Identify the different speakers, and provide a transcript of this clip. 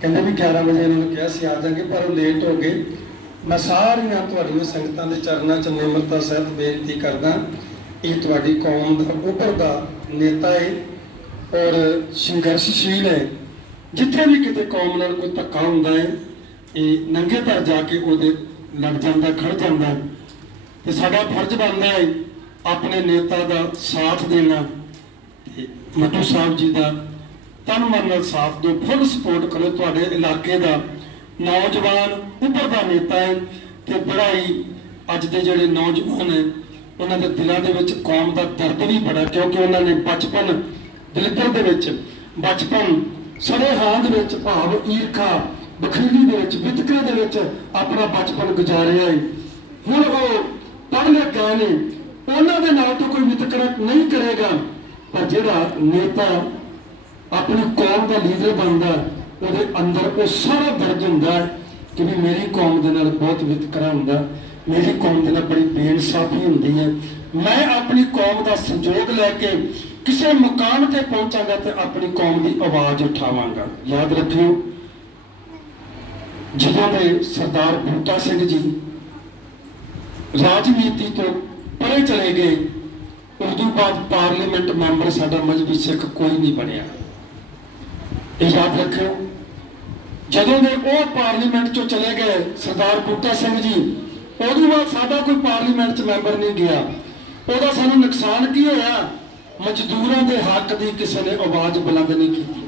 Speaker 1: ਕਹਿੰਦੇ ਵੀ 11 ਵਜੇ ਇਹਨਾਂ ਨੂੰ ਕਿਹਾ ਸੀ, ਆ ਜਾਾਂਗੇ, ਪਰ ਉਹ ਲੇਟ ਹੋ ਗਏ। ਮੈਂ ਸਾਰੀਆਂ ਤੁਹਾਡੀਆਂ ਸੰਗਤਾਂ ਦੇ ਚਰਨਾਂ 'ਚ ਨਿਮਰਤਾ ਸਹਿਤ ਬੇਨਤੀ ਕਰਦਾ ਇਹ ਤੁਹਾਡੀ ਕੌਮ ਦਾ ਉੱਭਰਦਾ ਨੇਤਾ ਹੈ ਔਰ ਸੰਘਰਸ਼ਸ਼ੀਲ ਹੈ ਜਿੱਥੇ ਵੀ ਕਿਤੇ ਕੌਮ ਨਾਲ ਕੋਈ ਧੱਕਾ ਹੁੰਦਾ ਹੈ ਇਹ ਨੰਗੇ ਪਰ ਜਾ ਕੇ ਉਹਦੇ ਲੜ ਜਾਂਦਾ, ਖੜ ਜਾਂਦਾ। ਤੇ ਸਾਡਾ ਫਰਜ਼ ਬਣਦਾ ਹੈ ਆਪਣੇ ਨੇਤਾ ਦਾ ਸਾਥ ਦੇਣਾ। ਤੇ ਮੱਟੂ ਸਾਹਿਬ ਜੀ ਦਾ ਤਨ ਮਨ ਨਾਲ ਸਾਥ ਦਿਓ ਫੁੱਲ ਸਪੋਰਟ ਕਰੋ ਤੁਹਾਡੇ ਇਲਾਕੇ ਦਾ ਨੌਜਵਾਨ ਉੱਭਰਦਾ ਨੇਤਾ ਹੈ ਤੇ ਬੜਾ ਅੱਜ ਦੇ ਜਿਹੜੇ ਨੌਜਵਾਨ ਹੈ, ਉਹਨਾਂ ਦੇ ਦਿਲਾਂ ਦੇ ਵਿੱਚ ਕੌਮ ਦਾ ਦਰਦ ਵੀ ਬੜਾ ਕਿਉਂਕਿ ਉਹਨਾਂ ਨੇ ਬਚਪਨ ਦਲਿੱਦਰ ਦੇ ਵਿੱਚ, ਬਚਪਨ ਸੜੇ ਹਾਂ ਦੇ ਵਿੱਚ ਭਾਵ ਈਰਖਾ ਬਖੀਲੀ ਦੇ ਵਿੱਚ, ਵਿਤਕਰੇ ਦੇ ਵਿੱਚ ਆਪਣਾ ਬਚਪਨ ਗੁਜ਼ਾਰਿਆ ਹੈ। ਹੁਣ ਉਹ ਪੜ੍ਹ ਲਿਖ ਗਏ ਨੇ, ਉਹਨਾਂ ਦੇ ਨਾਲ ਤਾਂ ਕੋਈ ਵਿਤਕਰਾ ਨਹੀਂ ਕਰੇਗਾ, ਪਰ ਜਿਹੜਾ ਨੇਤਾ ਆਪਣੀ ਕੌਮ ਦਾ ਲੀਡਰ ਬਣਦਾ ਉਹਦੇ ਅੰਦਰ ਉਹ ਸਾਰਾ ਦਰਦ ਹੁੰਦਾ ਹੈ ਕਿ ਵੀ ਮੇਰੀ ਕੌਮ ਦੇ ਨਾਲ ਬਹੁਤ ਵਿਤਕਰਾ ਹੁੰਦਾ ਮੇਰੀ ਕੌਮ ਦੇ ਨਾਲ ਬੜੀ ਬੇਇਨਸਾਫੀ ਹੁੰਦੀ ਹੈ। ਮੈਂ ਆਪਣੀ ਕੌਮ ਦਾ ਸੰਯੋਗ ਲੈ ਕੇ ਕਿਸੇ ਮੁਕਾਮ ਤੇ ਪਹੁੰਚਾਂਗਾ ਤੇ ਆਪਣੀ ਕੌਮ ਦੀ ਆਵਾਜ਼ ਉਠਾਵਾਂਗਾ। ਯਾਦ ਰੱਖਿਓ, ਜਦੋਂ ਦੇ ਸਰਦਾਰ ਬੂਟਾ ਸਿੰਘ ਜੀ ਰਾਜਨੀਤੀ ਤੋਂ ਪਰੇ ਚਲੇ ਗਏ, ਉਦੋਂ ਬਾਅਦ ਪਾਰਲੀਮੈਂਟ ਮੈਂਬਰ ਸਾਡਾ ਮਜਬੀ ਸਿੱਖ ਕੋਈ ਨਹੀਂ ਬਣਿਆ। ਇਹ ਯਾਦ ਰੱਖਿਓ। ਜਦੋਂ ਦੇ ਉਹ ਪਾਰਲੀਮੈਂਟ ਚੋਂ ਚਲੇ ਗਏ ਸਰਦਾਰ ਬੂਟਾ ਸਿੰਘ ਜੀ ਉਦੋਂ ਬਾਅਦ ਸਾਡਾ ਕੋਈ ਪਾਰਲੀਮੈਂਟ 'ਚ ਮੈਂਬਰ ਨਹੀਂ ਗਿਆ। ਉਹਦਾ ਸਾਨੂੰ ਨੁਕਸਾਨ ਕੀ ਹੋਇਆ? ਮਜ਼ਦੂਰਾਂ ਦੇ ਹੱਕ ਦੀ ਕਿਸੇ ਨੇ ਆਵਾਜ਼ ਬੁਲੰਦ ਨਹੀਂ ਕੀਤੀ।